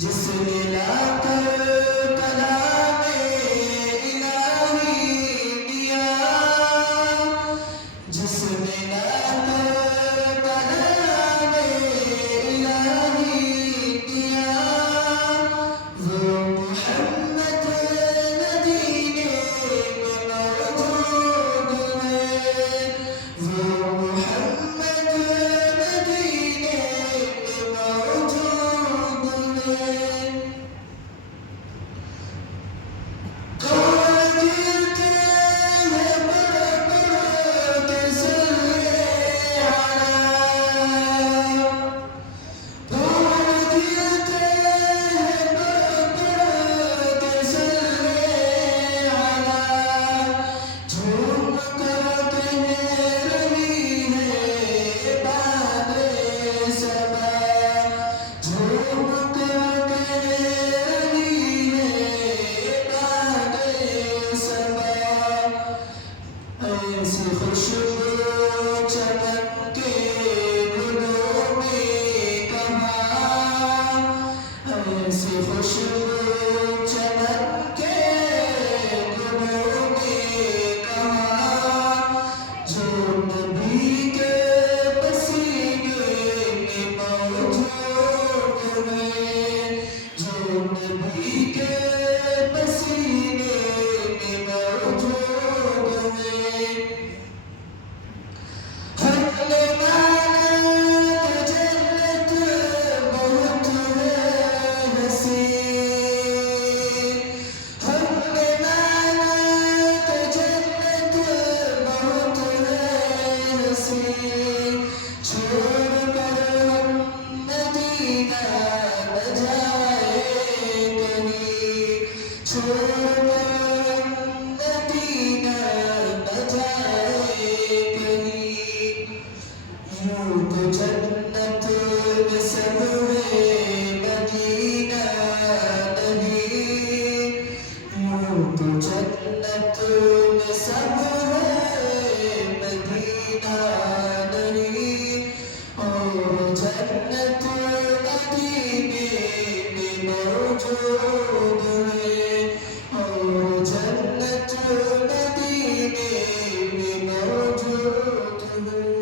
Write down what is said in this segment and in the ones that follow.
جس نے لا کر کلام الہی دیا، جس نے لا کر کلام الہی دیا، وہ محمد مدینے میں موجود ہے، وہ محمد مدینے میں موجود ہے۔ ایسی خوشبو چمن کے گلوں میں کہاں، ایسی خوشبو چمن کے گلوں میں کہاں، جو نبی کے پسینے میں موجود ہے، جو نبی کے پسینے میں موجود ہے۔ جنت میں سب ہے مدینہ نہیں، یوں تو جنت میں سب ہے مدینہ نہیں، اور جنت مدینے میں موجود ہے، اور جنت مدینے میں موجود ہے۔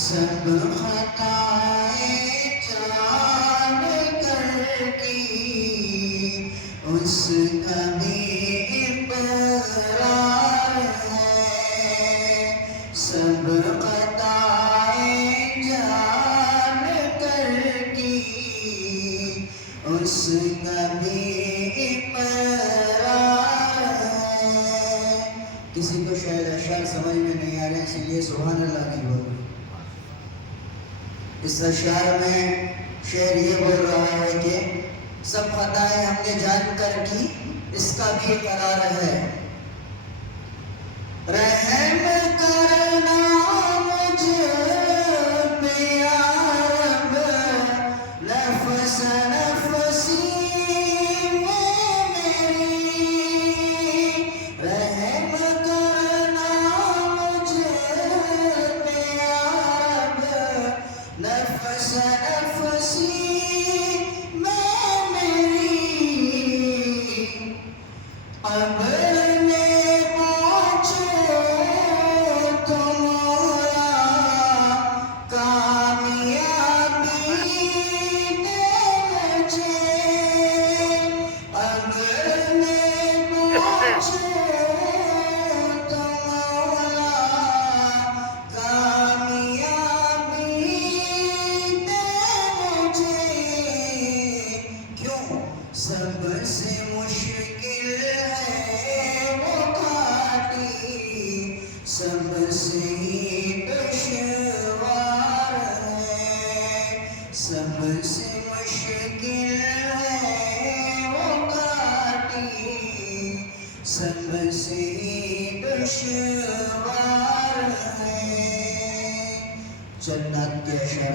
سب خطائیں جان کر کی اس کا بھی اقرار ہے، سب خطائیں جان کر کی اس کا بھی اقرار ہے۔ کسی کو شاید اشعار سمجھ میں نہیں آ رہے، اسی لیے سبحان اللہ نہیں بولو۔ اس اشعار میں شعر یہ بول رہا ہے کہ سب خطائیں ہم نے جان کر کی، اس کا بھی قرار ہے، رحم کرنا مجھ پہ یا رب، نفس نفسی میں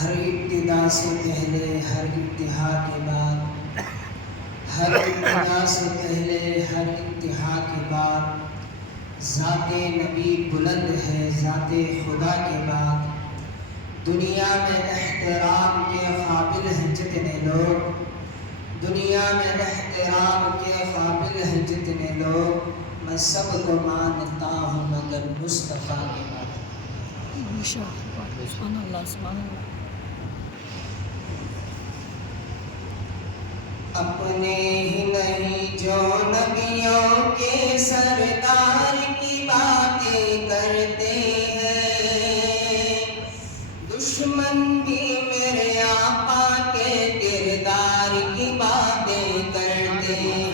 ہر ابتدا سے پہلے ہر انتہا کے بعد، ہر ابتدا سے پہلے ہر انتہا کے بعد، ذات نبی بلند ہے ذات خدا کے بعد۔ دنیا میں احترام کے قابل ہیں جتنے لوگ، دنیا میں احترام کے قابل ہیں جتنے لوگ، میں سب کو مانتا ہوں مگر مصطفیٰ کے بعد۔ سبحان اللہ سبحان اللہ۔ اپنے ہی نہیں جو نبیوں کے سردار کی باتیں کرتے ہیں، دشمن بھی میرے آقا کے کردار کی باتیں کرتے ہیں۔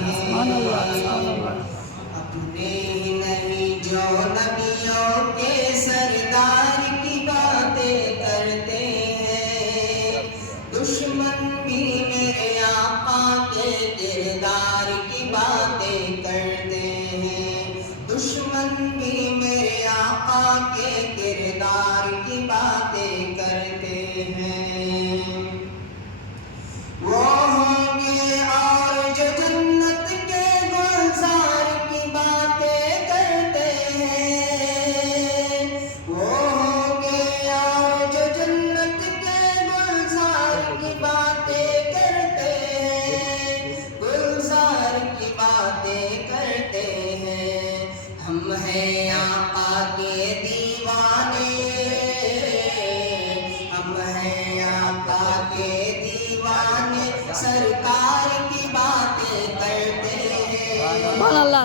اپنے ہی نہیں جو نبیوں کے سردار کی باتیں کرتے ہیں، دشمن بھی میرے آقا کے کردار کی باتیں کرتے ہیں، دشمن بھی میرے آقا کے کردار کی باتیں کرتے ہیں۔ وہ ہوں گے اور جو جنت کے گلزار کی باتیں کرتے ہیں، وہ ہوں گے اور جو جنت کے گلزار کی باتیں کرتے ہیں، گلزار کی باتیں کرتے ہیں۔ ہم ہیں آقا کے دیوانے، ہم ہیں آقا کے دیوانے، سرکار کی باتیں کرتے ہیں۔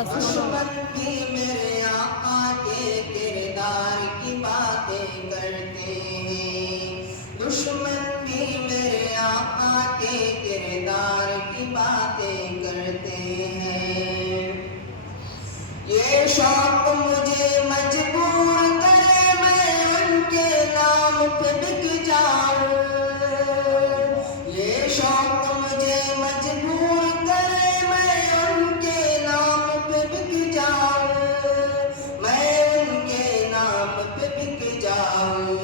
دشمن بھی میرے آقا کے کردار کی باتیں کرتے ہیں، دشمن بھی میرے آقا کے کردار کی باتیں کرتے ہیں۔ یہ شوق مجھے مجبور کرے میں ان کے نام پہ بک جاؤں، یہ شوق مجھے مجبور کرے میں ان کے نام پہ بک جاؤں، میں ان کے نام پہ بک جاؤں۔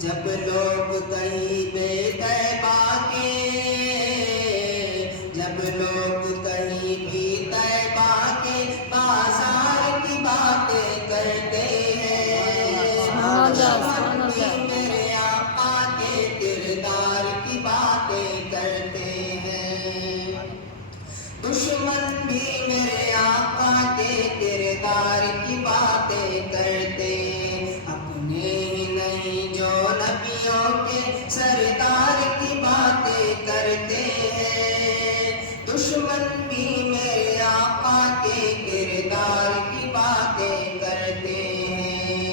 جب لوگ کہیں بے طیبہ کے، جب لوگ کہیں بھی طیبہ کے بازار کی باتیں کرتے ہیں، دشمن بھی میرے آقا کے کردار کی باتیں کرتے ہیں، دشمن بھی میرے آقا کے کردار کی باتیں کرتے ہیں۔ اپنے ہی نہیں جو نبیوں کے سردار کی باتیں کرتے ہیں، دشمن بھی میرے آقا کے کردار کی باتیں کرتے ہیں۔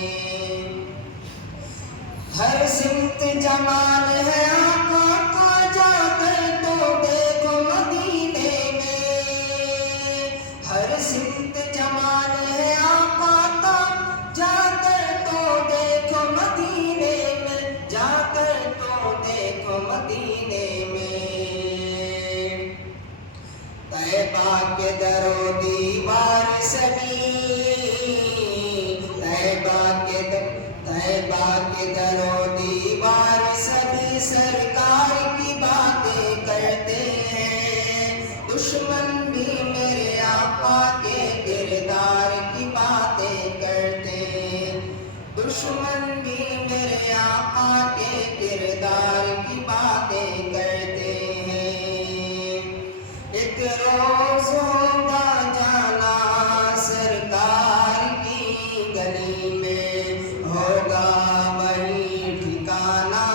ہر سمت جمال ہے آقا کا جا کر تو دیکھو مدینے میں، ہر سمت جمال ہے آقا کا جا کر تو دیکھو مدینے میں، جا کر تو دیکھو مدینے میں۔ طیبہ کے در و دیوار سبھی، طیبہ کے در و دیوار سبھی سرکار کی باتیں کرتے ہیں، دشمن بھی میرے آقا کے کردار کی باتیں کرتے ہیں، دشمن بھی میرے آقا کے کردار کی باتیں کرتے ہیں۔ ایک روز ہوگا جانا سرکار کی گلی میں، ہوگا وہی ٹھکانا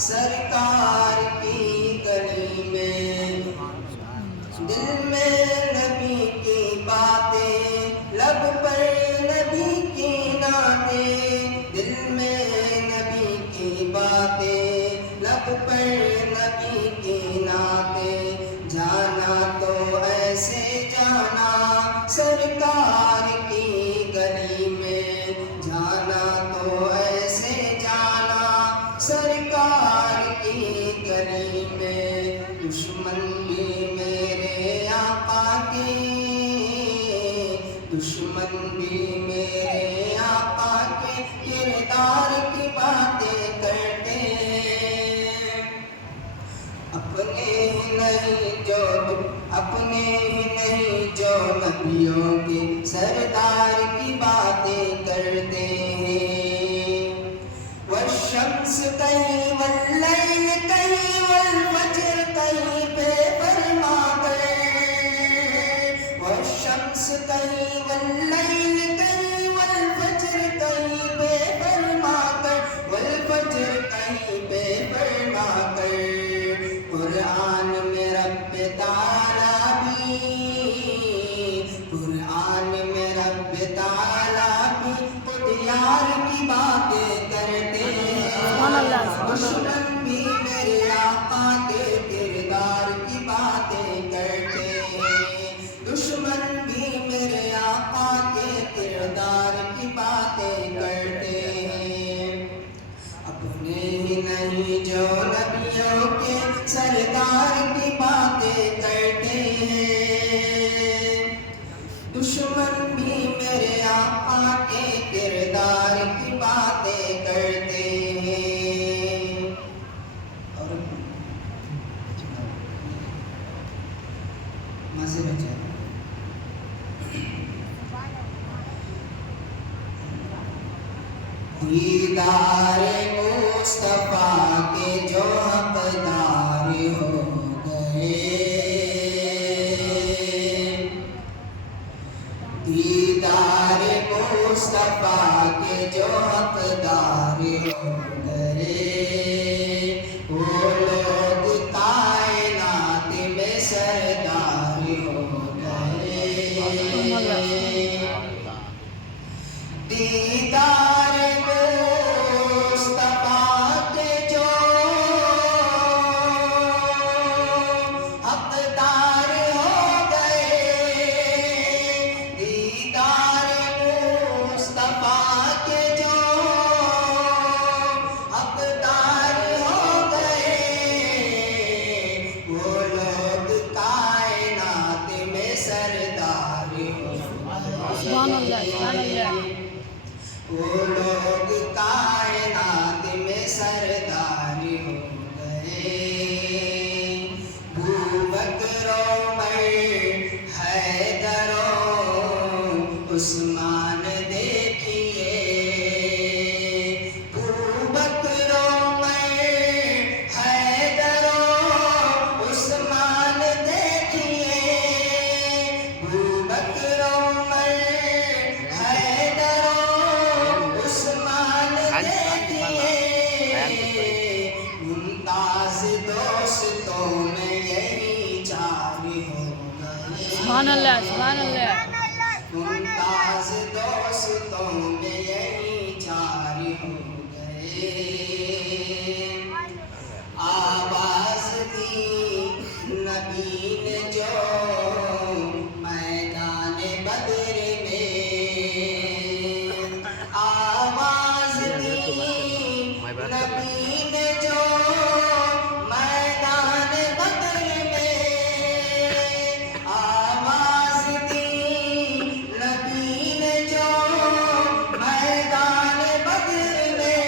سرکار کی گلی میں، دل میں نبی کی باتیں لب پر نبی کی نعتیں، دل میں نبی کی باتیں لب پر نبی کی نعتیں، جانا تو ایسے جانا سرکار کی گلی میں، جانا تو ایسے جانا سرکار کی گلی میں، دشمن بھی میرے آقا کے، دشمن بھی میرے آقا کے کردار کی باتیں کرتے ہیں، اپنے ہی نہیں جو نبیوں کے سردار کی باتیں کرتے ہیں، والشمس کہیں واللیل کہیں والفجر کہیں بے فرما کر، والشمس کہیں واللیل کہیں والفجر کہیں بے فرما کر، والفجر کہیں بے فرما کر، قرآن میں رب تعالیٰ بھی، قرآن میں رب تعالیٰ بھی خود یار کی باتیں کرتے ہیں، دشمن بھی میرے آقا کے کردار کی باتیں کرتے ہیں، دشمن بھی میرے آقا کے کردار کی باتیں کرتے ہیں، اپنے ہی نہیں جو نبیوں کے سردار کی باتیں کرتے ہیں، دشمن بھی میرے آقا کے کردار کی باتیں کرتے ہیں۔ اور معذرت ہے، دیدار مصطفیٰ کے جو حقدار ہو گئے، دیدار مصطفیٰ کے جو حقدار ہو گئے، وہ لوگ کائنات میں سردار ہو گئے، دیدار مصطفیٰ کے جو حقدار ہو گئے، دیدار مصطفیٰ کے جو حقدار ہو گئے، وہ لوگ کائنات میں سردار ہو گئے، وہ لوگ کائنات میں سردار ہو گئے، بوبکر عمر حیدر عثمان دیکھیے، بوبکر عمر حیدر عثمان دیکھیے، بوبکر عمر حیدر عثمان دیکھیے، ممتاز دوستوں میں یہی چار ہو گئے، سبحان اللہ سبحان اللہ، ممتاز دوستوں میں یہی چار ہو گئے، آواز دی نبی نے جو میدان بدر میں، آواز دی نبی نے جو میدان بدر میں، آواز دی نبی نے جو میدان بدر میں،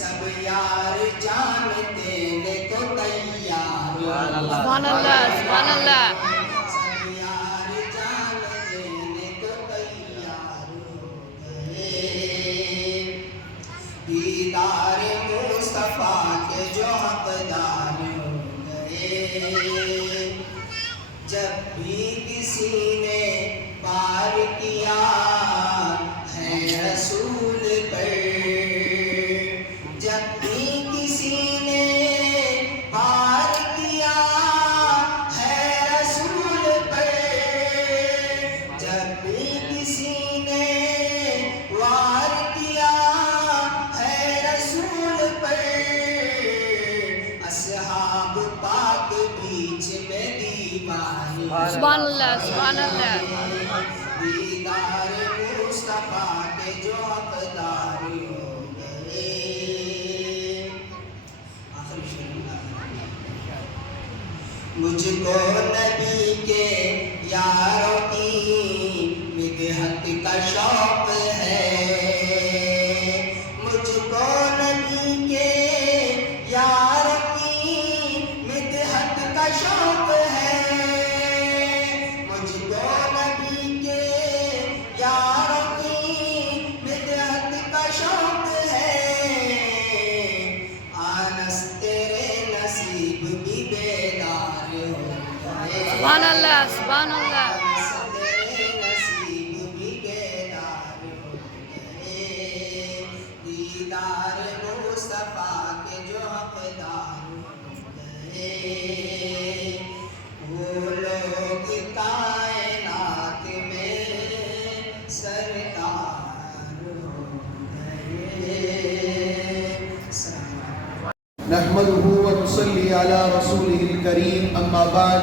سب یار جانتے نے تو تیار سبحان اللہ سبحان اللہ سب یار جانتے نے تو تیار ہو گئے، دیدار مصطفیٰ کے جو حقدار ہو گئے، جب بھی کسی نے پار کیا ہے رسول پر، جب بھی کسی نے پار کیا ہے رسول پر، جب بھی کسی نے وار کیا ہے رسول پر، اصحاب پاک بیچ میں دیوار سبحان اللہ سبحان اللہ دیدار مصطفیٰ کے جو حقدار ہو گئے۔ آخری شعر مجھ کو نبی کے یاروں کی مدحت کا شوق ہے، مجھ کو نبی کے یاروں کی مدحت کا شوق ہے، مجھ کو نبی کے یاروں کی مدحت کا شوق ہے، آنس تیرے نصیب بھی بیدار ہو گئے، سبحان اللہ سبحان اللہ آنس تیرے نصیب بھی بیدار ہو گئے، دیدار مصطفیٰ کے جو حقدار ہو گئے، وہ لوگ کائنات میں سرکار ہو گئے۔ السلام علیکم۔ نحمده ونصلي على رسوله الكريم أما بعد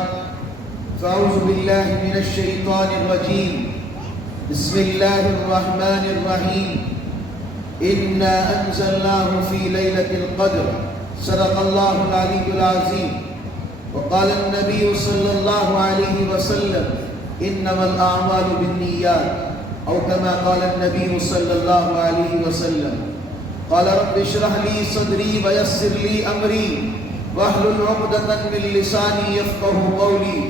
فأعوذ بالله من الشيطان الرجيم بسم الله الرحمن الرحيم إنا أنزلناه في ليلة القدر صدق الله العلي العظيم وقال النبي صلى الله عليه وسلم إنما الأعمال بالنيات أو كما قال النبي صلى الله عليه وسلم قال رب اشرح لي صدري ويسر لي أمري واحلل عقدة من لساني يفقه قولي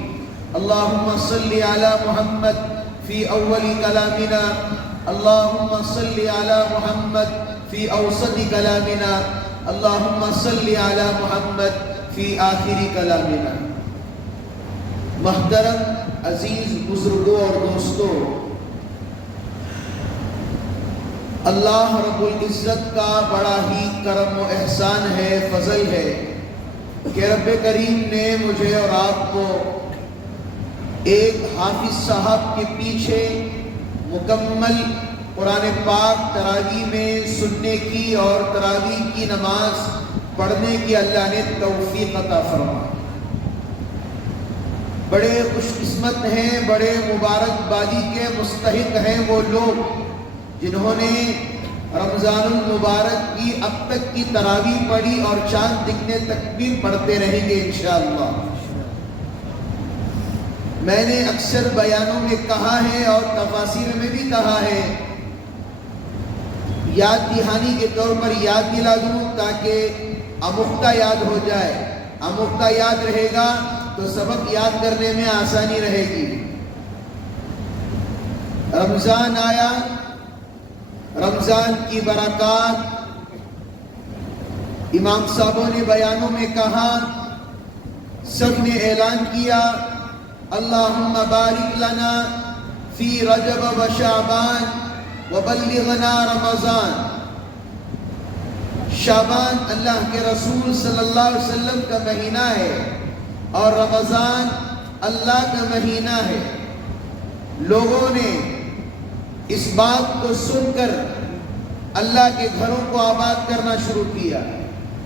اللهم صل على محمد في أول كلامنا اللهم صل على محمد في أوسط كلامنا اللهم صل على محمد في آخر كلامنا۔ محترم عزیز بزرگوں اور دوستوں، اللہ رب العزت کا بڑا ہی کرم و احسان ہے، فضل ہے کہ رب کریم نے مجھے اور آپ کو ایک حافظ صاحب کے پیچھے مکمل قرآن پاک تراویح میں سننے کی اور تراویح کی نماز پڑھنے کی اللہ نے توفیق عطا فرمائی۔ بڑے خوش قسمت ہیں، بڑے مبارکبادی کے مستحق ہیں وہ لوگ جنہوں نے رمضان المبارک کی اب تک کی تراویح پڑھی اور چاند دکھنے تک بھی پڑھتے رہیں گے انشاءاللہ۔ میں نے اکثر بیانوں میں کہا ہے اور تفاسیر میں بھی کہا ہے، یاد دہانی کے طور پر یاد دلا دوں تاکہ آموختہ یاد ہو جائے، آموختہ یاد رہے گا تو سبق یاد کرنے میں آسانی رہے گی۔ رمضان آیا، رمضان کی برکات امام صاحبوں نے بیانوں میں کہا، سب نے اعلان کیا، اللہم بارک لنا فی رجب و شعبان وبلغنا رمضان۔ شعبان اللہ کے رسول صلی اللہ علیہ وسلم کا مہینہ ہے اور رمضان اللہ کا مہینہ ہے۔ لوگوں نے اس بات کو سن کر اللہ کے گھروں کو آباد کرنا شروع کیا۔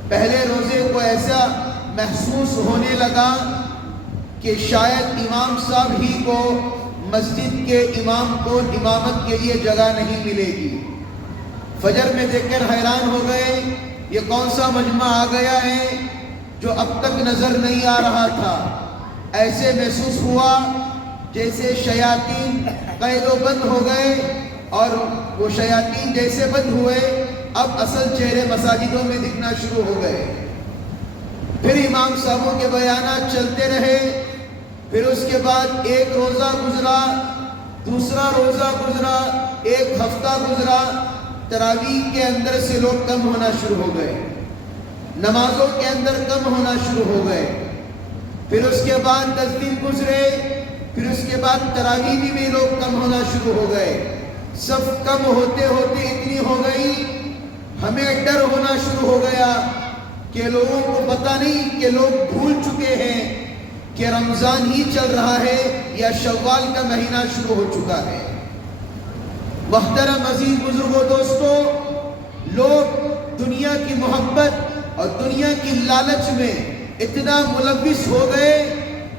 پہلے ایسا محسوس ہونے لگا کہ شاید امام صاحب ہی کو مسجد کے امام کو امامت کے لیے جگہ نہیں ملے گی۔ فجر میں دیکھ کر حیران ہو گئے، یہ کون سا مجمع آ گیا ہے جو اب تک نظر نہیں آ رہا تھا۔ ایسے محسوس ہوا جیسے شیاطین قید و بند ہو گئے، اور وہ شیاطین جیسے بند ہوئے اب اصل چہرے مساجدوں میں دکھنا شروع ہو گئے۔ پھر امام صاحبوں کے بیانات چلتے رہے، پھر اس کے بعد ایک روزہ گزرا، دوسرا روزہ گزرا، ایک ہفتہ گزرا، تراویح کے اندر سے لوگ کم ہونا شروع ہو گئے، نمازوں کے اندر کم ہونا شروع ہو گئے۔ پھر اس کے بعد 10 دن گزرے، پھر اس کے بعد تراویح میں بھی لوگ کم ہونا شروع ہو گئے۔ صف کم ہوتے ہوتے اتنی ہو گئی، ہمیں ڈر ہونا شروع ہو گیا کہ لوگوں کو پتہ نہیں کہ لوگ بھول چکے ہیں کہ رمضان ہی چل رہا ہے یا شوال کا مہینہ شروع ہو چکا ہے۔ محترم عزیز بزرگوں دوستو، لوگ دنیا کی محبت اور دنیا کی لالچ میں اتنا ملوث ہو گئے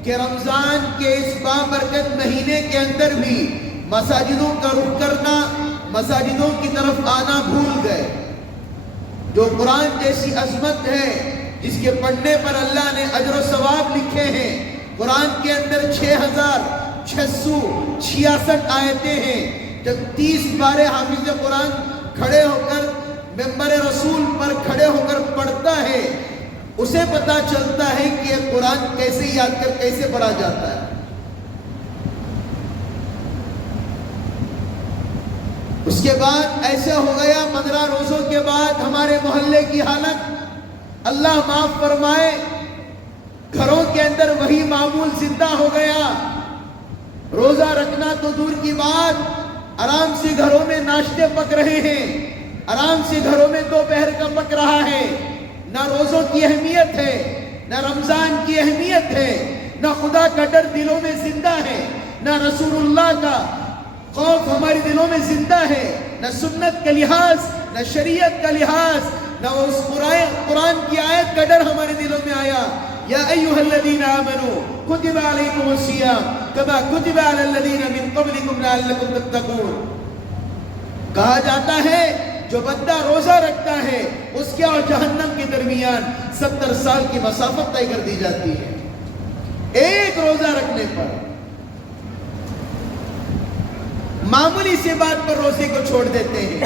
کہ رمضان کے اس بابرکت مہینے کے اندر بھی مساجدوں کا رخ کرنا، مساجدوں کی طرف آنا بھول گئے۔ جو قرآن جیسی عظمت ہے، جس کے پڑھنے پر اللہ نے اجر و ثواب لکھے ہیں، قرآن کے اندر 6666 آیتیں ہیں، جب 30 بارے حافظ قرآن کھڑے ہو کر ممبر رسول پر کھڑے ہو کر پڑھتا ہے، اسے پتا چلتا ہے کہ یہ قرآن کیسے یاد کر کیسے پڑھا جاتا ہے۔ اس کے بعد ایسا ہو گیا 15 روزوں کے بعد ہمارے محلے کی حالت، اللہ معاف فرمائے، گھروں کے اندر وہی معمول زندہ ہو گیا۔ روزہ رکھنا تو دور کی بات، آرام سے گھروں میں ناشتے پک رہے ہیں، آرام سے گھروں میں دوپہر کا پک رہا ہے۔ نہ روزوں کی اہمیت ہے، نہ رمضان کی اہمیت ہے، نہ خدا کا ڈر دلوں میں زندہ ہے، نہ رسول اللہ کا خوف ہمارے دلوں میں زندہ ہے، نہ سنت کا لحاظ، نہ شریعت کا لحاظ، نہ اس قرآن کی آیت کا ڈر ہمارے دلوں میں آیا۔ یا ایھا الذین آمنوا کتب علیکم الصیام کما کتب علی الذین من قبلکم لعلکم تتقون۔ کہا جاتا ہے جو بندہ روزہ رکھتا ہے اس کے اور جہنم کے درمیان 70 سال کی مسافت طے کر دی جاتی ہے، ایک روزہ رکھنے پر۔ معمولی سی بات پر روزے کو چھوڑ دیتے ہیں،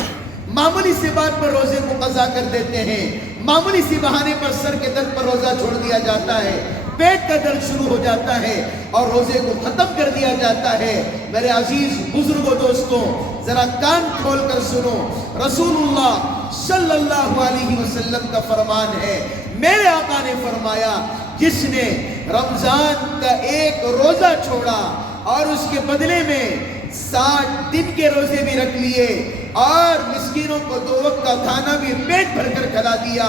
معمولی سی بات پر روزے کو قضا کر دیتے ہیں، معمولی سی بہانے پر سر کے درد پر روزہ چھوڑ دیا جاتا ہے، پیٹ کا درد شروع ہو جاتا ہے اور روزے کو ختم کر دیا جاتا ہے۔ میرے عزیز بزرگوں دوستوں، ذرا کان کھول کر سنو، رسول اللہ صلی اللہ علیہ وسلم کا فرمان ہے، میرے آقا نے فرمایا، جس نے رمضان کا ایک روزہ چھوڑا اور اس کے بدلے میں 60 دن کے روزے بھی رکھ لیے اور مسکینوں کو 2 وقت کا کھانا بھی پیٹ بھر کر کھلا دیا،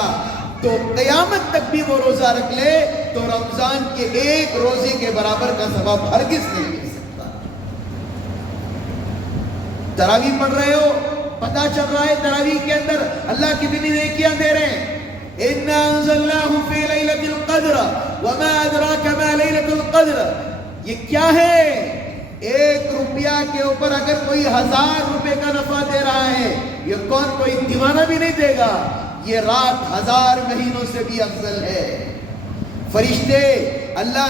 تو قیامت تک بھی وہ روزہ رکھ لے تو رمضان کے ایک روزے کے برابر کا ثواب ہرگز نہیں مل سکتا۔ تراویح پڑھ رہے ہو، پتہ چل رہا ہے تراویح کے اندر اللہ کتنی نیکیاں دے رہے ہیں۔ اِنَّا أَنزَلْنَاهُ فِي لَيْلَةِ الْقَدْرِ وَمَا أَدْرَاكَ مَا لَيْلَةُ الْقَدْرِ۔ یہ کیا ہے؟ 1 روپیہ کے اوپر اگر کوئی 1000 روپے کا نفع دے رہا ہے، یہ کون کوئی دیوانہ بھی نہیں دے گا، یہ رات 1000 مہینوں سے بھی افضل ہے۔ فرشتے، اللہ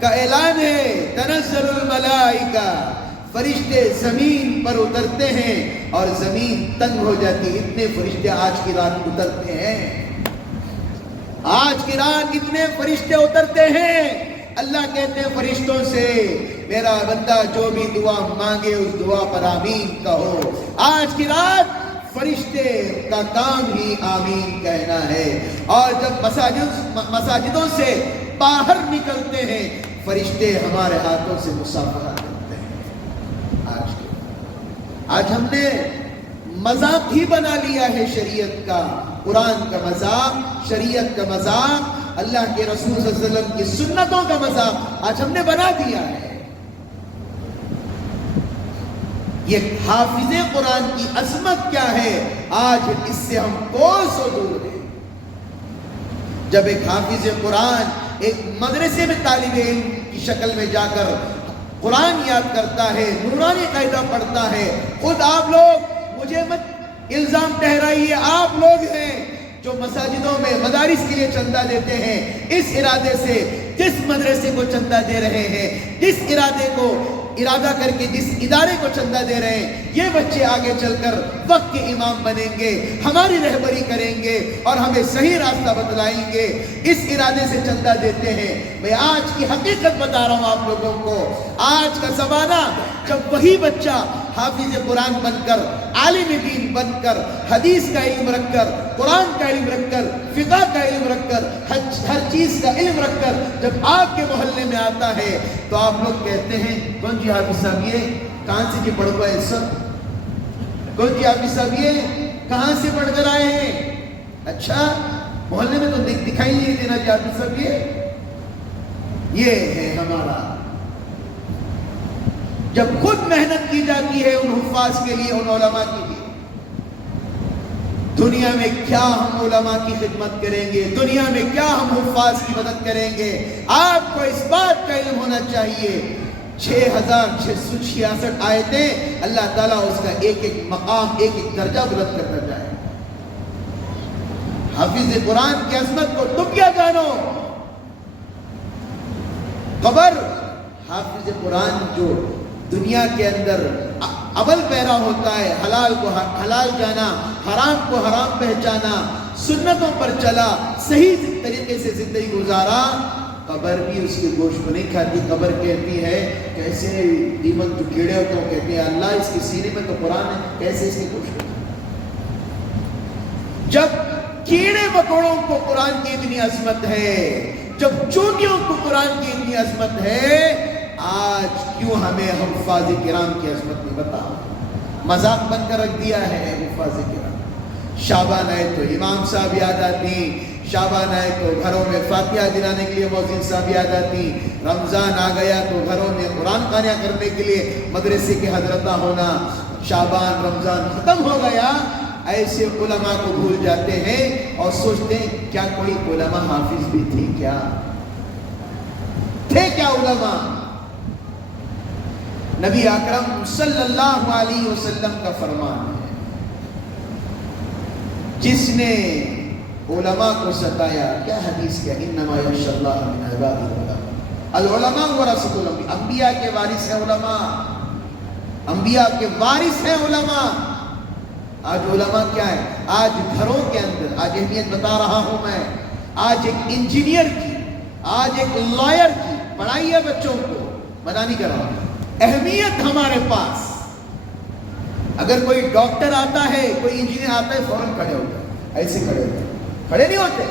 کا اعلان ہے، تنزل الملائکہ، فرشتے زمین پر اترتے ہیں اور زمین تنگ ہو جاتی ہے، اتنے فرشتے آج کی رات اترتے ہیں، آج کی رات اتنے فرشتے اترتے ہیں۔ اللہ کہتے ہیں فرشتوں سے، میرا بندہ جو بھی دعا مانگے اس دعا پر آمین کہو۔ آج کی رات فرشتے کا کام ہی آمین کہنا ہے، اور جب مساجدوں سے باہر نکلتے ہیں فرشتے ہمارے ہاتھوں سے مصافحہ کرتے ہیں۔ آج ہم نے مذاق ہی بنا لیا ہے شریعت کا، قرآن کا مذاق، شریعت کا مذاق، اللہ کے رسول صلی اللہ علیہ وسلم کی سنتوں کا مذاق آج ہم نے بنا دیا ہے۔ یہ حافظ قرآن کی عظمت کیا ہے، آج اس سے ہم کوسوں دور ہیں۔ جب ایک حافظ قرآن ایک مدرسے میں طالب علم کی شکل میں جا کر قرآن یاد کرتا ہے، نورانی قاعدہ پڑھتا ہے، خود آپ لوگ مجھے مت الزام ٹھہرائیے، آپ لوگ ہیں جو مساجدوں میں مدارس کے لیے چندہ دیتے ہیں، اس ارادے سے جس مدرسے کو چندہ دے رہے ہیں، جس ارادہ کر کے جس ادارے کو چندہ دے رہے ہیں، یہ بچے آگے چل کر وقت کے امام بنیں گے، ہماری رہبری کریں گے اور ہمیں صحیح راستہ بتلائیں گے، اس ارادے سے چندہ دیتے ہیں۔ میں آج کی حقیقت بتا رہا ہوں آپ لوگوں کو، آج کا زمانہ جب وہی بچہ حافظ قرآن بن کر، عالم دین بن کر، حدیث کا علم رکھ کر، قرآن کا علم رکھ کر، فقہ کا علم رکھ کر، ہر چیز کا علم رکھ کر جب آپ کے محلے میں آتا ہے تو آپ لوگ کہتے ہیں کون جی حافظ صاحب یہ کہاں سے جی پڑھ گئے اس سب، کون جی حافظ صاحب یہ کہاں سے پڑھ کر آئے ہیں؟ اچھا محلے میں تو دکھائی نہیں دینا جی حافظ صاحب یہ ہے ہمارا۔ جب خود محنت کی جاتی ہے ان حفاظ کے لیے، ان علماء کے لیے، دنیا میں کیا ہم علماء کی خدمت کریں گے، دنیا میں کیا ہم حفاظ کی مدد کریں گے؟ آپ کو اس بات کا علم ہونا چاہیے 6666 آیتیں، اللہ تعالیٰ اس کا ایک ایک مقام، ایک ایک درجہ بلند کرتا جائے۔ حافظ قرآن کی عظمت کو تم کیا جانو؟ خبر حافظ قرآن جو دنیا کے اندر عمل پیرا ہوتا ہے، حلال کو حلال جانا، حرام کو حرام پہچانا، سنتوں پر چلا، صحیح طریقے سے زندگی گزارا، قبر بھی اس کے گوشت کو نہیں کھاتی۔ قبر کہتی ہے کیسے دیمک جو کیڑے ہوتے ہیں کہتے ہیں اللہ اس کے سینے میں تو قرآن ہے، کیسے اس کے گوشت کو؟ جب کیڑے مکوڑوں کو قرآن کی اتنی عظمت ہے، جب چونٹیوں کو قرآن کی اتنی عظمت ہے، آج کیوں ہمیں حفاظ کرام کی عظمت نہیں بتا؟ مذاق بن کر رکھ دیا ہے حفاظ کرام۔ شعبان آئے تو امام صاحب یاد آتی، شعبان آئے تو گھروں میں فاتحہ دلانے کے لیے مؤذن صاحب یاد آتی، رمضان آ گیا تو گھروں میں قرآن خوانیاں کرنے کے لیے مدرسے کے حضرتہ ہونا، شعبان رمضان ختم ہو گیا، ایسے علماء کو بھول جاتے ہیں اور سوچتے ہیں کیا کوئی علماء حافظ بھی تھی کیا؟ تھے کیا علماء؟ نبی اکرم صلی اللہ علیہ وسلم کا فرمان ہے، جس نے علماء کو ستایا، کیا حدیث کیا؟ انما یخشی اللہ من عبادہ العلماء، العلماء ورثۃ الانبیاء، انبیاء کے وارث ہیں علماء، انبیاء کے وارث ہیں علماء۔ آج علماء کیا ہے؟ آج گھروں کے اندر، آج اہمیت بتا رہا ہوں میں، آج ایک انجینئر کی، آج ایک لائر کی پڑھائی ہے بچوں کو، منع نہیں کر رہا، اہمیت ہمارے پاس۔ اگر کوئی ڈاکٹر آتا ہے، کوئی انجینئر آتا ہے، فوراً کھڑے ہوتے ہیں، ایسے کھڑے ہوتے ہیں، کھڑے نہیں ہوتے۔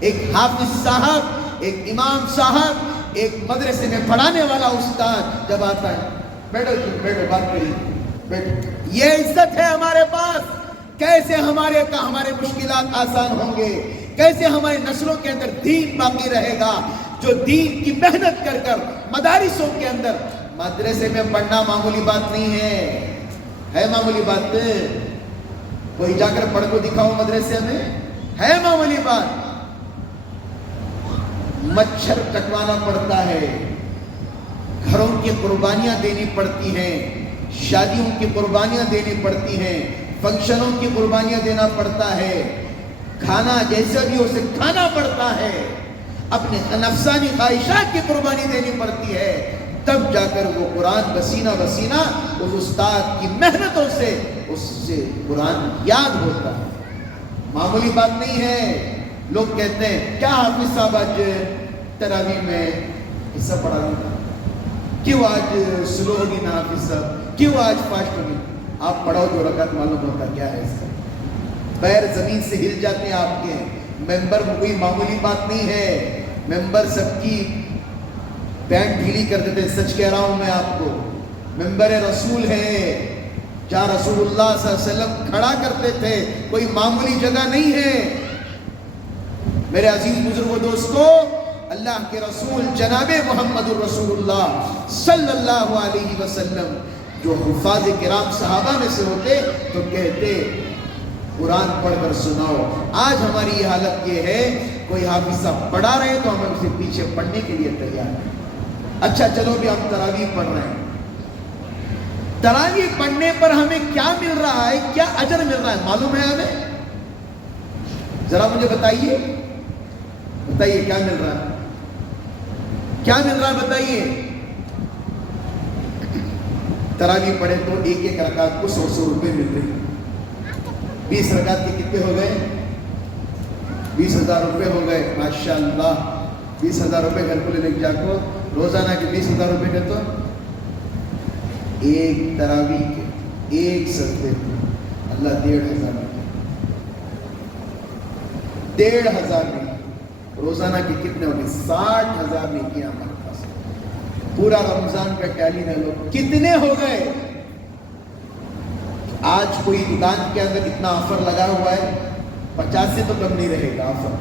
ایک حافظ صاحب، ایک امام صاحب، ایک مدرسے میں پڑھانے والا استاد جب آتا ہے، بیٹھو جی بیٹھو، بات کریے، بیٹھو، یہ عزت ہے ہمارے پاس۔ کیسے ہمارے مشکلات آسان ہوں گے، کیسے ہماری نسلوں کے اندر دین باقی رہے گا؟ جو دین کی محنت کر کر مدارسوں کے اندر، مدرسے میں پڑھنا معمولی بات نہیں ہے معمولی بات؟ کوئی جا کر پڑھ کو دکھاؤ مدرسے میں، ہے معمولی بات؟ مچھر کٹوانا پڑتا ہے، گھروں کی قربانیاں دینی پڑتی ہیں، شادیوں کی قربانیاں دینی پڑتی ہیں، فنکشنوں کی قربانیاں دینا پڑتا ہے، کھانا جیسا بھی اسے کھانا پڑتا ہے، اپنے نفسانی خواہشات کی قربانی دینی پڑتی ہے، تب جا کر وہ قرآن بسینہ بسینہ اس استاد کی محنتوں سے اس سے قرآن یاد ہوتا ہے۔ معمولی بات نہیں ہے۔ لوگ کہتے ہیں کیا حافظ صاحب آج تراویح میں حصہ پڑھا دیا، کیوں آج سلو ہوگی نا حافظ صاحب، کیوں آج فاسٹ ہوگی؟ آپ پڑھو جو رکعت معلوم ہوتا کیا ہے اس کا، پیر زمین سے ہل جاتے ہیں آپ کے۔ ممبر کوئی معمولی بات نہیں ہے، ممبر سب کی پینٹ ڈھیلی کر دیتے، سچ کہہ رہا ہوں میں آپ کو، ممبر رسول ہے جہاں رسول اللہ صلی اللہ علیہ وسلم کھڑا کرتے تھے، کوئی معمولی جگہ نہیں ہے۔ میرے عزیز بزرگوں دوستو، اللہ کے رسول جناب محمد الرسول اللہ صلی اللہ علیہ وسلم جو حفاظ کرام صحابہ میں سے ہوتے تو کہتے قرآن پڑھ کر سناؤ. آج ہماری یہ حالت یہ ہے, کوئی حافظ صاحب پڑھا رہے تو ہم اسے پیچھے پڑھنے کے لیے تیار ہیں. اچھا چلو بھی ہم تراویح پڑھ رہے ہیں, تراویح پڑھنے پر ہمیں کیا مل رہا ہے, کیا اجر مل رہا ہے معلوم ہے ہمیں؟ ذرا مجھے بتائیے, بتائیے کیا مل رہا ہے, کیا مل رہا ہے بتائیے. تراویح پڑھے تو ایک ایک رکعت کو 100 روپے مل رہے ہیں. 20 رکعت کے کتنے ہو گئے؟ 20,000 روپے ہو گئے. ماشاءاللہ 20,000 روپے گھر کو لے کے جا کو روزانہ کے 20,000 روپے کے تو ایک تراویح کے ایک سجدے کو اللہ 1,500 میں 1,500 میں روزانہ کے کتنے ہو گئے؟ 60,000 میں کیا ہمارے پاس. پورا رمضان کا ٹیلی نہ لو کتنے ہو گئے. آج کوئی دکان کے اندر اتنا آفر لگا ہوا ہے, 50 سے تو کم نہیں رہے گا آفر.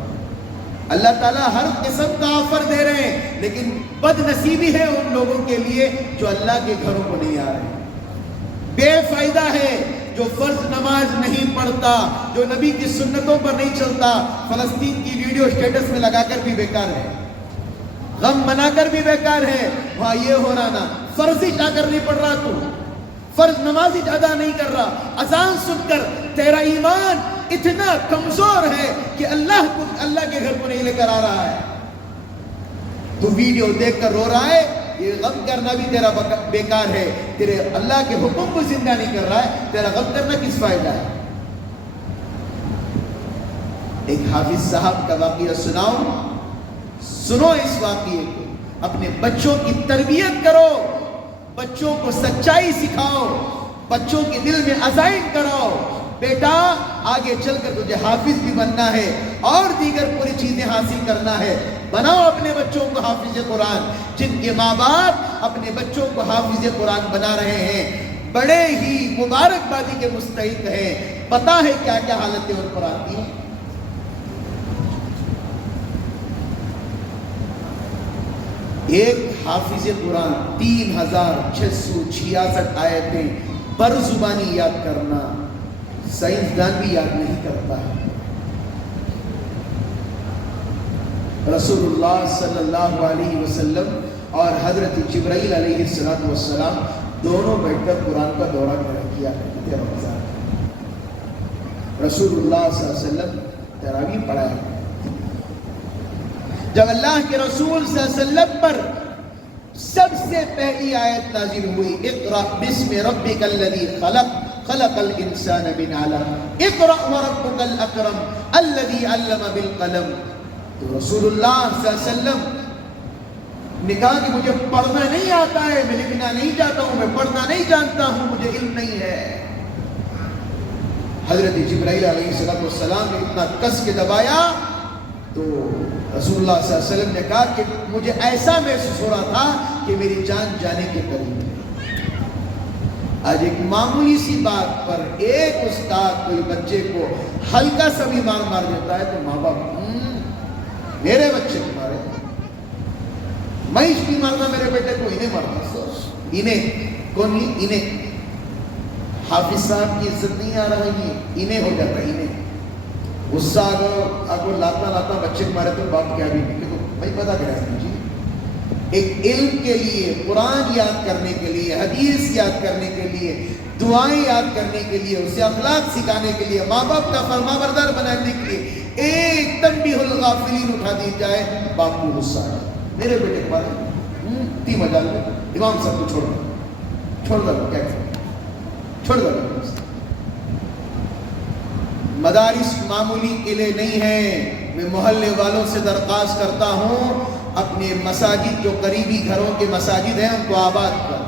اللہ تعالیٰ ہر قسم کا آفر دے رہے ہیں, لیکن بد نصیبی ہے ان لوگوں کے لیے جو اللہ کے گھروں کو نہیں آ رہے. بے فائدہ ہے جو فرض نماز نہیں پڑھتا, جو نبی کی سنتوں پر نہیں چلتا. فلسطین کی ویڈیو اسٹیٹس میں لگا کر بھی بیکار ہے, غم منا کر بھی بیکار ہے. وہاں یہ ہو رہا نا, فرض ہی جا کر نہیں پڑھ رہا, تو فرض نماز ہی ادا نہیں کر رہا. اذان سن کر تیرا ایمان اتنا کمزور ہے کہ اللہ کے گھر کو نہیں لے کر آ رہا ہے. تو ویڈیو دیکھ کر رو رہا ہے, یہ غم کرنا بھی تیرا بیکار ہے. تیرے اللہ کے حکم کو زندہ نہیں کر رہا ہے, تیرا غم کرنا کس فائدہ ہے. ایک حافظ صاحب کا واقعہ سناؤ, سنو اس واقعے کو. اپنے بچوں کی تربیت کرو, بچوں کو سچائی سکھاؤ, بچوں کے دل میں عزائم کراؤ. بیٹا آگے چل کر تجھے حافظ بھی بننا ہے اور دیگر پوری چیزیں حاصل کرنا ہے. بناؤ اپنے بچوں کو حافظ قرآن. جن کے ماں باپ اپنے بچوں کو حافظ قرآن بنا رہے ہیں, بڑے ہی مبارکبادی کے مستحق ہیں. پتہ ہے کیا کیا حالتیں ان پر آتی ہیں. ایک حافظ قرآن 3,666 آیتیں بر زبانی یاد کرنا سائنسدان بھی یاد نہیں کرتا ہے. رسول اللہ صلی اللہ علیہ وسلم اور حضرت جبرائیل علیہ السلام دونوں بیٹھ کر قرآن کا دورہ کیا کرتے رمضان. رسول اللہ صلی اللہ علیہ وسلم تراویح پڑھایا. جب اللہ کے رسول صلی اللہ علیہ وسلم پر سب سے پہلی آیت نازل ہوئی, اقرأ بسم ربک الذی خلق خلق الانسان من علق اقرأ وربک الاکرم الذی علم بالقلم. تو رسول اللہ صلی اللہ علیہ وسلم نے کہا کہ مجھے پڑھنا نہیں آتا ہے, میں لکھنا نہیں جانتا ہوں, میں پڑھنا نہیں جانتا ہوں, مجھے علم نہیں ہے. حضرت جبرائیل علیہ السلام نے اتنا کس کے دبایا تو رسول اللہ صلی اللہ علیہ وسلم نے کہا کہ مجھے ایسا محسوس ہو رہا تھا کہ میری جان جانے کے قریب ہے. آج ایک معمولی سی بات پر ایک استاد کوئی بچے کو ہلکا سا بھی مار دیتا ہے تو ماں باپ میرے بچے کو مارے, میں اس کی مارنا میرے بیٹے کو, انہیں مارنا, انہیں کون, انہیں حافظ صاحب کی عزت نہیں آ رہی ہے, انہیں ہو جاتا ہے. انہیں غصہ اگر لاتا بچے کو مارے تو باپ کیا بھی نہیں, تو بھائی پتا کیا ہے جی. ایک علم کے لیے, قرآن یاد کرنے کے لیے, حدیث یاد کرنے کے لیے, دعائیں یاد کرنے کے لیے, اسے اخلاق سکھانے کے لیے, ماں باپ کا فرمانبردار بنانے کے لیے ایک تنبیہ الغافلین اٹھا دی جائے, باپ کو غصہ آ جائے. میرے بیٹے کو مارے, تی مجال میں امام صاحب کو چھوڑ دو کیا چھوڑ دو. مدارس معمولی قلعے نہیں ہیں. میں محلے والوں سے درخواست کرتا ہوں, اپنے مساجد جو قریبی گھروں کے مساجد ہیں ان کو آباد کر,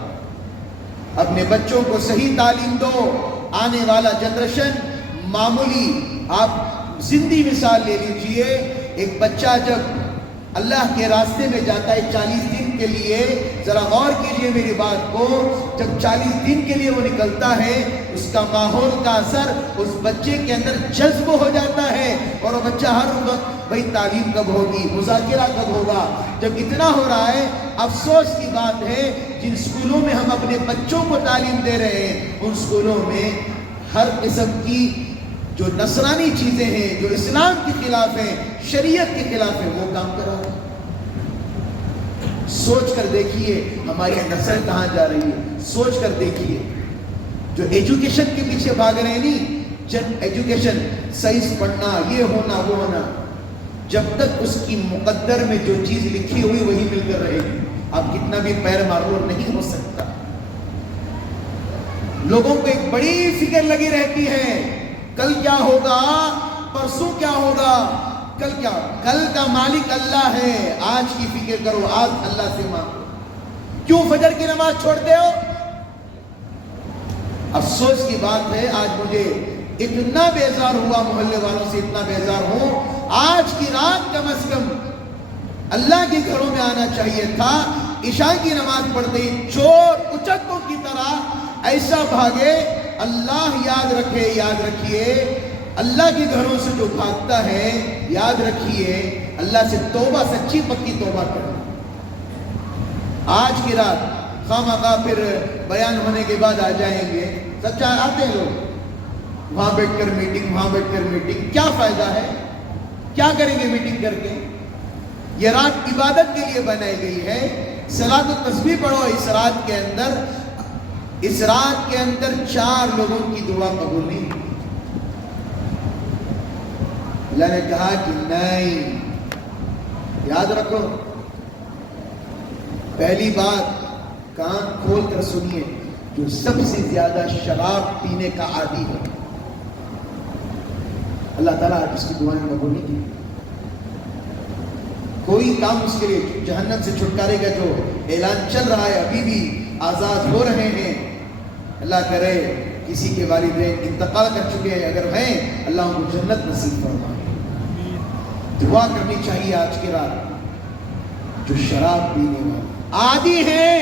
اپنے بچوں کو صحیح تعلیم دو. آنے والا جنریشن معمولی, آپ زندگی مثال لے لیجئے, ایک بچہ جب اللہ کے راستے میں جاتا ہے 40 دن کے لیے, ذرا غور کیجئے میری بات کو, جب 40 دن کے لیے وہ نکلتا ہے اس کا ماحول کا اثر اس بچے کے اندر جذب ہو جاتا ہے, اور وہ بچہ ہر وقت بھئی تعلیم کب ہوگی, مذاکرہ کب ہوگا. جب اتنا ہو رہا ہے, افسوس کی بات ہے جن اسکولوں میں ہم اپنے بچوں کو تعلیم دے رہے ہیں ان اسکولوں میں ہر قسم کی جو نصرانی چیزیں ہیں، جو اسلام کے خلاف ہیں، شریعت کے خلاف ہیں، وہ کام کرا رہے ہیں۔ سوچ کر دیکھیے ہماری نسل کہاں جا رہی ہے، سوچ کر دیکھیے۔ جو ایجوکیشن کے پیچھے بھاگ رہے ہیں نہیں، ایجوکیشن، سائنس پڑھنا، یہ ہونا وہ ہونا، جب تک اس کی مقدر میں جو چیز لکھی ہوئی وہی مل کر رہے گی، آپ کتنا بھی پیر مارو نہیں ہو سکتا۔ لوگوں کو ایک بڑی فکر لگی رہتی ہے، کل کیا ہوگا، پرسوں کیا ہوگا، کل کیا، کل کا مالک اللہ ہے، آج کی فکر کرو، آج اللہ سے مانگو۔ کیوں فجر کی نماز چھوڑتے ہو؟ افسوس کی بات ہے، آج مجھے اتنا بیزار ہوا، محلے والوں سے اتنا بیزار ہوں، آج کی رات کم از کم اللہ کے گھروں میں آنا چاہیے تھا۔ عشاء کی نماز پڑھتے ہی چور اچکوں کی طرح ایسا بھاگے۔ اللہ یاد رکھے، یاد رکھیے، اللہ کے گھروں سے جو بھاگتا ہے، یاد رکھیے اللہ سے توبہ، سچی پکی توبہ کرنا۔ آج کی رات خواہ پھر بیان ہونے کے بعد آ جائیں گے، سچا آتے ہیں لوگ، وہاں بیٹھ کر میٹنگ، وہاں بیٹھ کر میٹنگ، کیا فائدہ ہے؟ کیا کریں گے میٹنگ کر کے؟ یہ رات عبادت کے لیے بنائی گئی ہے۔ صلاۃ و تسبیح پڑھو اس رات کے اندر، اس رات کے اندر 4 لوگوں کی دعا قبول نہیں۔ اللہ نے کہا کہ نہیں، یاد رکھو، پہلی بات کان کھول کر سنیے، جو سب سے زیادہ شراب پینے کا عادی ہے، اللہ تعالیٰ اس کی دعائیں قبول نہیں کی۔ کوئی کام اس کے لیے جہنم سے چھٹکارے کا جو اعلان چل رہا ہے، ابھی بھی آزاد ہو رہے ہیں، اللہ کرے کسی کے والدین انتقال کر چکے ہیں، اگر ہیں اللہ ان کو جنت نصیب فرمائے۔ دعا کرنی چاہیے آج کی رات۔ جو شراب پینے والے عادی ہیں،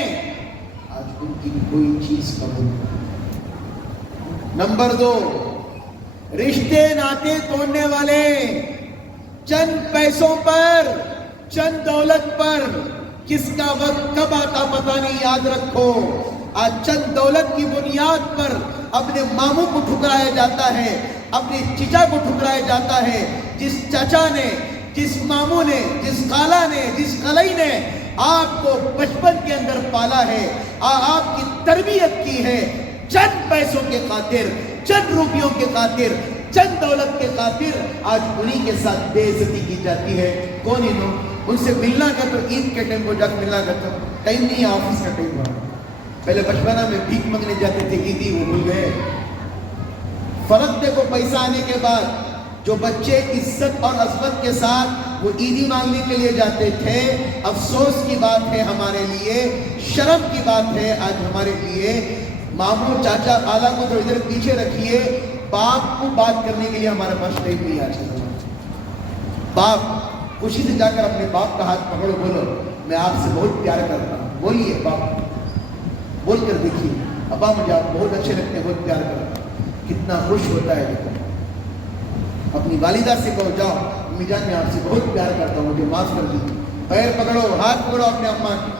آج ان کی کوئی چیز قبول نہیں۔ نمبر 2، رشتے ناطے توڑنے والے، چند پیسوں پر، چند دولت پر، کس کا وقت کب آتا پتہ نہیں، یاد رکھو۔ آج چند دولت کی بنیاد پر اپنے ماموں کو ٹھکرایا جاتا ہے، اپنے چچا کو ٹھکرایا جاتا ہے۔ جس چچا نے، جس ماموں نے، جس خالہ نے، جس خالئی نے آپ کو بچپن کے اندر پالا ہے، آپ کی تربیت کی ہے، چند پیسوں کے خاطر، چند روپیوں کے خاطر، چند دولت کے خاطر آج انہی کے ساتھ بے عزتی کی جاتی ہے۔ کون انہوں؟ ان سے ملنا کا تو عید کے ٹائم کو جا کے ملنا کا تو ٹائم نہیں ہے، آفس کا ٹائم ہے۔ پہلے بچپنا میں بھیک مانگنے جاتے تھے، عیدی وہ بھول گئے۔ فرق دیکھو، پیسہ آنے کے بعد جو بچے عزت اور عظمت کے ساتھ وہ عیدی مانگنے کے لیے جاتے تھے، افسوس کی بات ہے ہمارے لیے، شرم کی بات ہے آج ہمارے لیے، ماموں چاچا خالہ کو تو ادھر پیچھے رکھیے، باپ کو بات کرنے کے لیے ہمارے پاس ٹائم نہیں آج کے زمانے میں۔ باپ خوشی سے جا کر اپنے باپ کا ہاتھ پکڑو، بولو میں آپ سے بہت پیار کرتا ہوں، بولیے باپ، بول کر دیکھیے ابا مجھے آپ بہت اچھے لگتے ہیں، بہت پیار کرتا ہوں، کتنا خوش ہوتا ہے دیکھو۔ اپنی والدہ سے کہو، جاؤ امی جان میں آپ سے بہت پیار کرتا ہوں، مجھے معاف کر دیجیے، پیر پکڑو، ہاتھ پکڑو اپنے اماں کی۔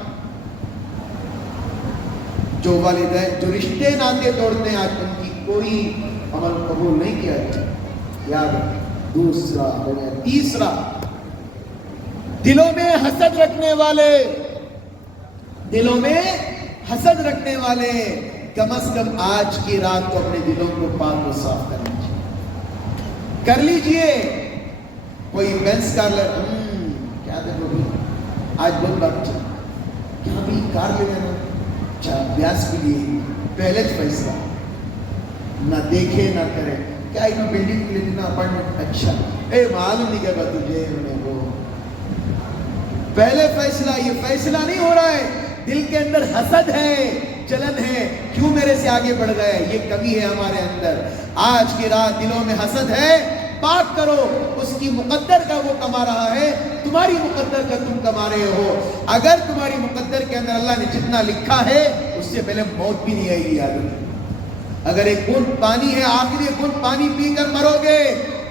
جو والدین جو رشتے ناطے توڑتے ہیں آج ان کی کوئی عمل قبول نہیں کیا جاتا، یاد رکھیں۔ دوسرا ہو گیا، تیسرا، دلوں میں حسد رکھنے والے، دلوں میں حسد رکھنے والے، کم از کم آج کی رات کو اپنے دلوں کو پاک و صاف کر لیجیے، کر لیجیے۔ کوئی بینس کار لے، کیا دیکھو بھی آج بہت بات چل، کیا بھی کار لے لینا، اچھا بیاس کے لیے پہلے فیصلہ، نہ دیکھے نہ کرے، کیا انہوں بلڈنگ کے لیے دینا اپارٹمنٹ، اچھا معلوم نہیں کیا تجھے انہیں وہ پہلے فیصلہ، یہ فیصلہ نہیں ہو رہا ہے، دل کے اندر حسد ہے، جلن ہے، کیوں میرے سے آگے بڑھ گئے، یہ کمی ہے ہمارے اندر۔ آج کی رات دلوں میں حسد ہے، پاک کرو، اس کی مقدر کا وہ کما رہا ہے، تمہاری مقدر کا تم کما رہے ہو۔ اگر تمہاری مقدر کے اندر اللہ نے جتنا لکھا ہے اس سے پہلے موت بھی نہیں آئے گی، یاد رکھو۔ اگر ایک بوند پانی ہے، آخری بوند پانی پی کر مرو گے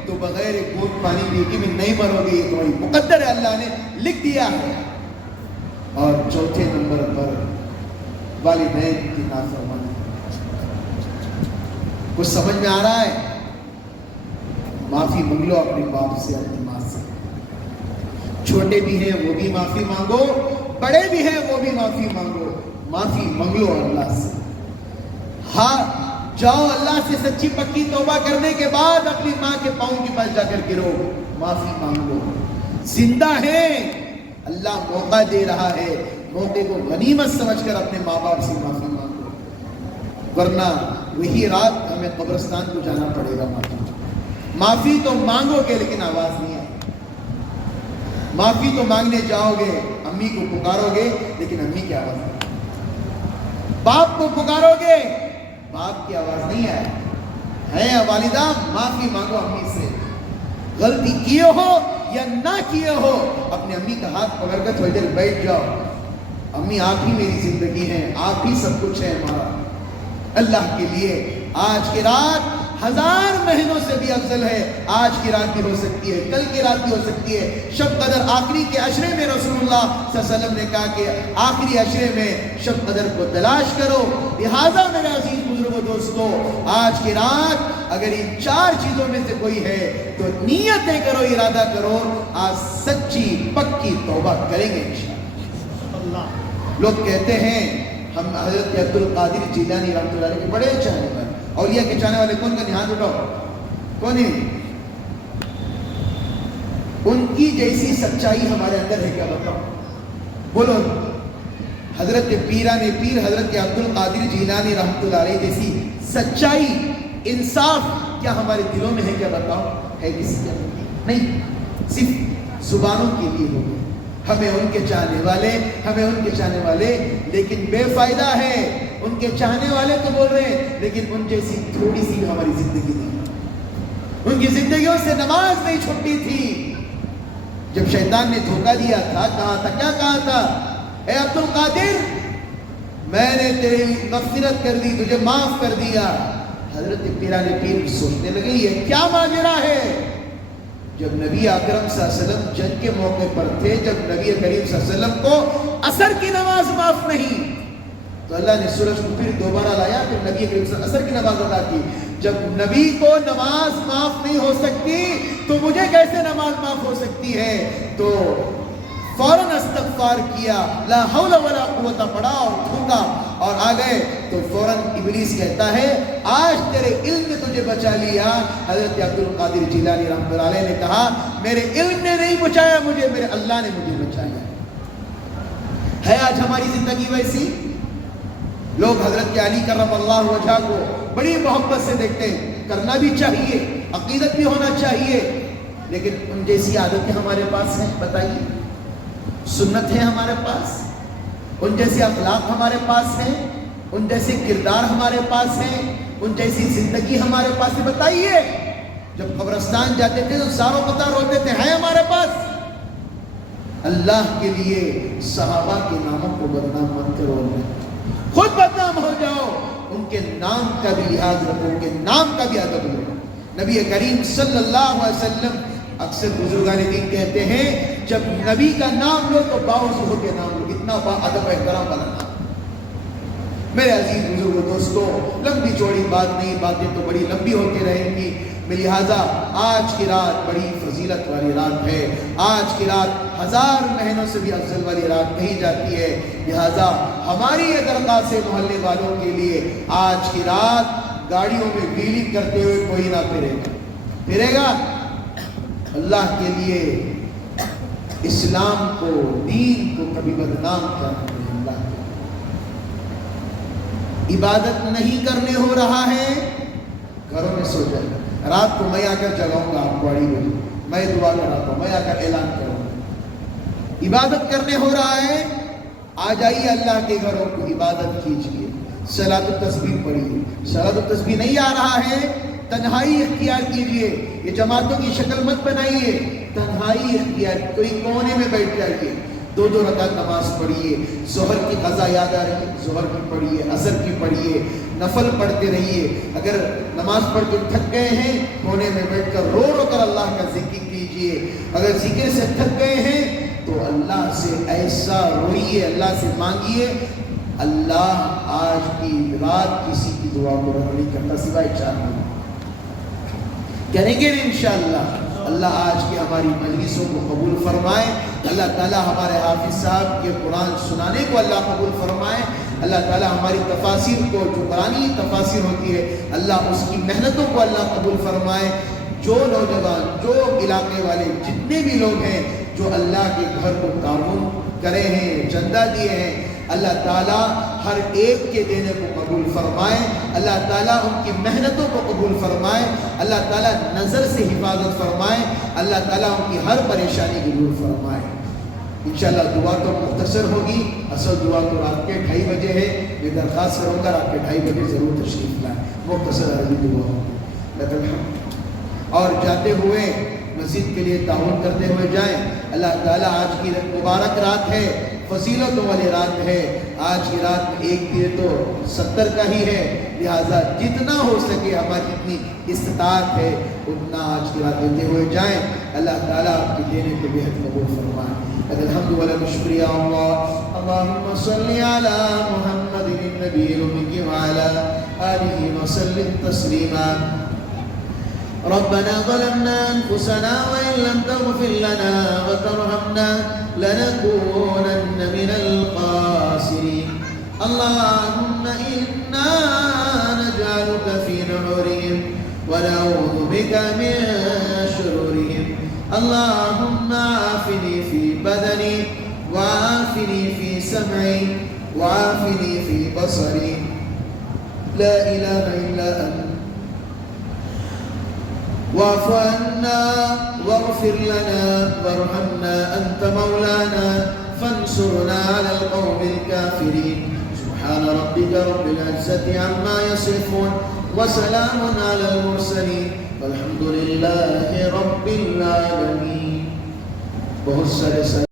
تو بغیر ایک بوند پانی پی کے بھی نہیں مرو گے، یہ تمہاری مقدر ہے، اللہ نے لکھ دیا ہے۔ اور چوتھے نمبر پر والدین کی نافرمانی، کچھ سمجھ میں آ رہا ہے؟ معافی مانگ لو اپنے باپ سے، اپنی ماں سے. چھوٹے بھی ہیں وہ بھی معافی مانگو، بڑے بھی ہیں وہ بھی معافی مانگو. معافی مانگ لو اللہ سے. ہاں جاؤ اللہ سے سچی پکی توبہ کرنے کے بعد اپنی ماں کے پاؤں کے پاس جا کر گرو، معافی مانگ لو. زندہ ہے، اللہ موقع دے رہا ہے، موقع کو غنیمت سمجھ کر اپنے ماں باپ سے معافی مانگو، ورنہ وہی رات ہمیں قبرستان کو جانا پڑے گا. معافی تو مانگو گے لیکن آواز نہیں آئے. معافی تو مانگنے جاؤ گے، امی کو پکارو گے لیکن امی کی آواز نہیں. باپ کو پکارو گے، باپ کی آواز نہیں آئے. ہے والدہ، معافی مانگو امی سے. غلطی کیے ہو یا نہ کیے ہو، اپنے امی کا ہاتھ پکڑ کر تھوڑی دیر بیٹھ جاؤ. امی آپ ہی میری زندگی ہیں، آپ ہی سب کچھ ہے ہمارا. اللہ کے لیے آج کی رات 1000 مہینوں سے بھی افضل ہے. آج کی رات بھی ہو سکتی ہے، کل کی رات بھی ہو سکتی ہے. شب قدر آخری کے عشرے میں رسول اللہ صلی اللہ علیہ وسلم نے کہا کہ آخری عشرے میں شب قدر کو تلاش کرو. لہٰذا میرے عزیز بزرگوں دوستو، آج کی رات اگر ان 4 چیزوں میں سے کوئی ہے تو نیتیں کرو، ارادہ کرو، آج سچی پکی توبہ کریں گے انشاءاللہ. لوگ کہتے ہیں ہم حضرت عبد القادر جیلانی رحمۃ اللہ علیہ کے بڑے چاہنے والے. اولیاء کے چاہنے والے کون کا ہاتھ اٹھاؤ. کون ہے؟ ان کی جیسی سچائی ہمارے اندر ہے کیا بتاؤ؟ بولو. حضرت پیران پیر حضرت عبد القادر جیلانی رحمۃ اللہ علیہ جیسی سچائی، انصاف کیا ہمارے دلوں میں ہے کیا بتاؤ؟ ہے کسی کے نہیں، صرف زبانوں کے لیے ہو گئے. ہمیں ان کے چاہنے والے، ہمیں ان کے چاہنے والے، لیکن بے فائدہ ہے. ان کے چاہنے والے تو بول رہے ہیں لیکن ان جیسی تھوڑی سی ہماری زندگی نہیں. ان کی زندگیوں سے نماز نہیں چھٹی تھی. جب شیطان نے دھوکہ دیا تھا، کہا تھا، کیا کہا تھا؟ اے عبد القادر، میں نے تیری مغفرت کر دی، تجھے معاف کر دیا. حضرت پیران پیر سوچنے لگے یہ کیا ماجرا ہے. جب نبی اکرم صلی اللہ علیہ وسلم جنگ کے موقع پر تھے، جب نبی کریم صلی اللہ علیہ وسلم کو عصر کی نماز معاف نہیں، تو اللہ نے سورج کو پھر دوبارہ لایا، پھر نبی کریم صلی اللہ علیہ وسلم عصر کی نماز ادا کی. جب نبی کو نماز معاف نہیں ہو سکتی تو مجھے کیسے نماز معاف ہو سکتی ہے؟ تو فوراً استغفار کیا، لا حول ولا قوت پڑھا اور تھوکا اور آ گئے. تو فوراً ابلیس کہتا ہے آج تیرے علم نے تجھے بچا لیا. حضرت عبد القادر جیلانی رحمۃ اللہ علیہ نے کہا میرے علم نے نہیں بچایا مجھے، میرے اللہ نے مجھے بچایا. ہے آج ہماری زندگی ویسی؟ لوگ حضرت علی کرم اللہ وجہ کو بڑی محبت سے دیکھتے ہیں، کرنا بھی چاہیے، عقیدت بھی ہونا چاہیے، لیکن ان جیسی عادتیں ہمارے پاس ہیں؟ بتائیے. سنت ہے ہمارے پاس؟ ان جیسے اخلاق ہمارے پاس ہیں؟ ان جیسے کردار ہمارے پاس ہیں؟ ان جیسی زندگی ہمارے پاس ہے؟ بتائیے. جب قبرستان جاتے تھے تو ساروں پتہ روتے تھے، ہے ہمارے پاس؟ اللہ کے لیے صحابہ کے ناموں کو بدنام مت کرو، خود بدنام ہو جاؤ. ان کے نام کا بھی لحاظ رکھو، ان کے نام کا بھی ادب رکھو. نبی کریم صلی اللہ علیہ وسلم اکثر بزرگان دین کہتے ہیں جب نبی کا نام لو تو باوضو کے نام لو، اتنا با ادب احترام والا نام. میرے عزیز بزرگوں دوستو، لمبی چوڑی بات نہیں، باتیں تو بڑی لمبی ہوتی رہیں گی. لہٰذا آج کی رات بڑی فضیلت والی رات ہے. آج کی رات 1000 مہینوں سے بھی افضل والی رات کہی جاتی ہے. لہٰذا ہماری یہ درخواست ہے محلے والوں کے لیے، آج کی رات گاڑیوں میں ویلنگ کرتے ہوئے کوئی نہ پھرے گا. اللہ کے لیے اسلام کو، دین کو کبھی بدنام کرنا نہیں. اللہ عبادت نہیں کرنے ہو رہا ہے، گھروں میں سو جائے. رات کو میں آ کر جگاؤں گا آپ کو 8 بجے، میں دعا کراتا ہوں، میں آ کر اعلان کروں گا. عبادت کرنے ہو رہا ہے، آ جائیے اللہ کے گھروں کو، عبادت کیجیے، صلاۃ التسبیح پڑھیے. صلاۃ التسبیح نہیں آ رہا ہے، تنہائی اختیار کیجیے. یہ جماعتوں کی شکل مت بنائیے، تنہائی اختیار، کوئی کونے میں بیٹھ جائیے، 2 رکعت نماز پڑھیے. ظہر کی قضا یاد آ رہی ہے، ظہر کی پڑھیے، عصر کی پڑھیے، نفل پڑھتے رہیے. اگر نماز پڑھ کے تھک گئے ہیں، کونے میں بیٹھ کر رو کر اللہ کا ذکر کیجیے. اگر ذکر سے تھک گئے ہیں تو اللہ سے ایسا روئیے، اللہ سے مانگیے. اللہ آج کی رات کسی کی دعا کو رد نہیں کرتا سوائے 4 لوگوں. کریں گے انشاءاللہ۔ اللہ آج کی ہماری مجلسوں کو قبول فرمائے، اللہ تعالیٰ ہمارے حافظ صاحب کے قرآن سنانے کو اللہ قبول فرمائے، اللہ تعالیٰ ہماری تفاسیر کو، جو قرآنی تفاسیر ہوتی ہے، اللہ اس کی محنتوں کو اللہ قبول فرمائے۔ جو نوجوان، جو علاقے والے، جتنے بھی لوگ ہیں جو اللہ کے گھر کو تعاون کرے ہیں، چندہ دیے ہیں، اللہ تعالیٰ ہر ایک کے دینے کو قبول فرمائے، اللہ تعالیٰ ان کی محنتوں کو قبول فرمائے، اللہ تعالیٰ نظر سے حفاظت فرمائے، اللہ تعالیٰ ان کی ہر پریشانی کو دور فرمائے۔ انشاءاللہ دعا تو مختصر ہوگی، اصل دعا تو رات کے 2:30 بجے ہے۔ میں درخواست کروں گا رات کے 2:30 بجے ضرور تشریف لائیں، مختصر عربی دعا ہوگی۔ لک الحمد۔ اور جاتے ہوئے مسجد کے لیے تعاون کرتے ہوئے جائیں۔ اللہ تعالیٰ آج کی مبارک رات ہے، فضیلتوں والی رات ہے، آج کی رات میں ایک دیر تو 70 کا ہی ہے، لہٰذا جتنا ہو سکے ہماری اتنی استطاعت ہے اتنا آج کی رات دیتے ہوئے جائیں۔ اللہ تعالیٰ آپ کے دینے کو بہت قبول فرمائے۔ الحمد للہ، شکریہ اللہ۔ اللہم صلی علی محمد النبی الأمی وعلی آلہ وسلم تسلیما۔ ربنا ظلمنا أنفسنا وإن لم تغفر لنا وترحمنا لنكونن من الخاسرين اللهم إنا نجعلك في نحورهم ونعوذ بك من شرورهم اللهم عافني في بدني وعافني في سمعي وعافني في بصري لا إله إلا أنت واعف عنا واغفر لنا وارحمنا أنت مولانا فانصرنا على القوم الكافرين سبحان ربك رب العزة عما يصفون وسلام على المرسلين والحمد لله رب العالمين۔ بہت سارے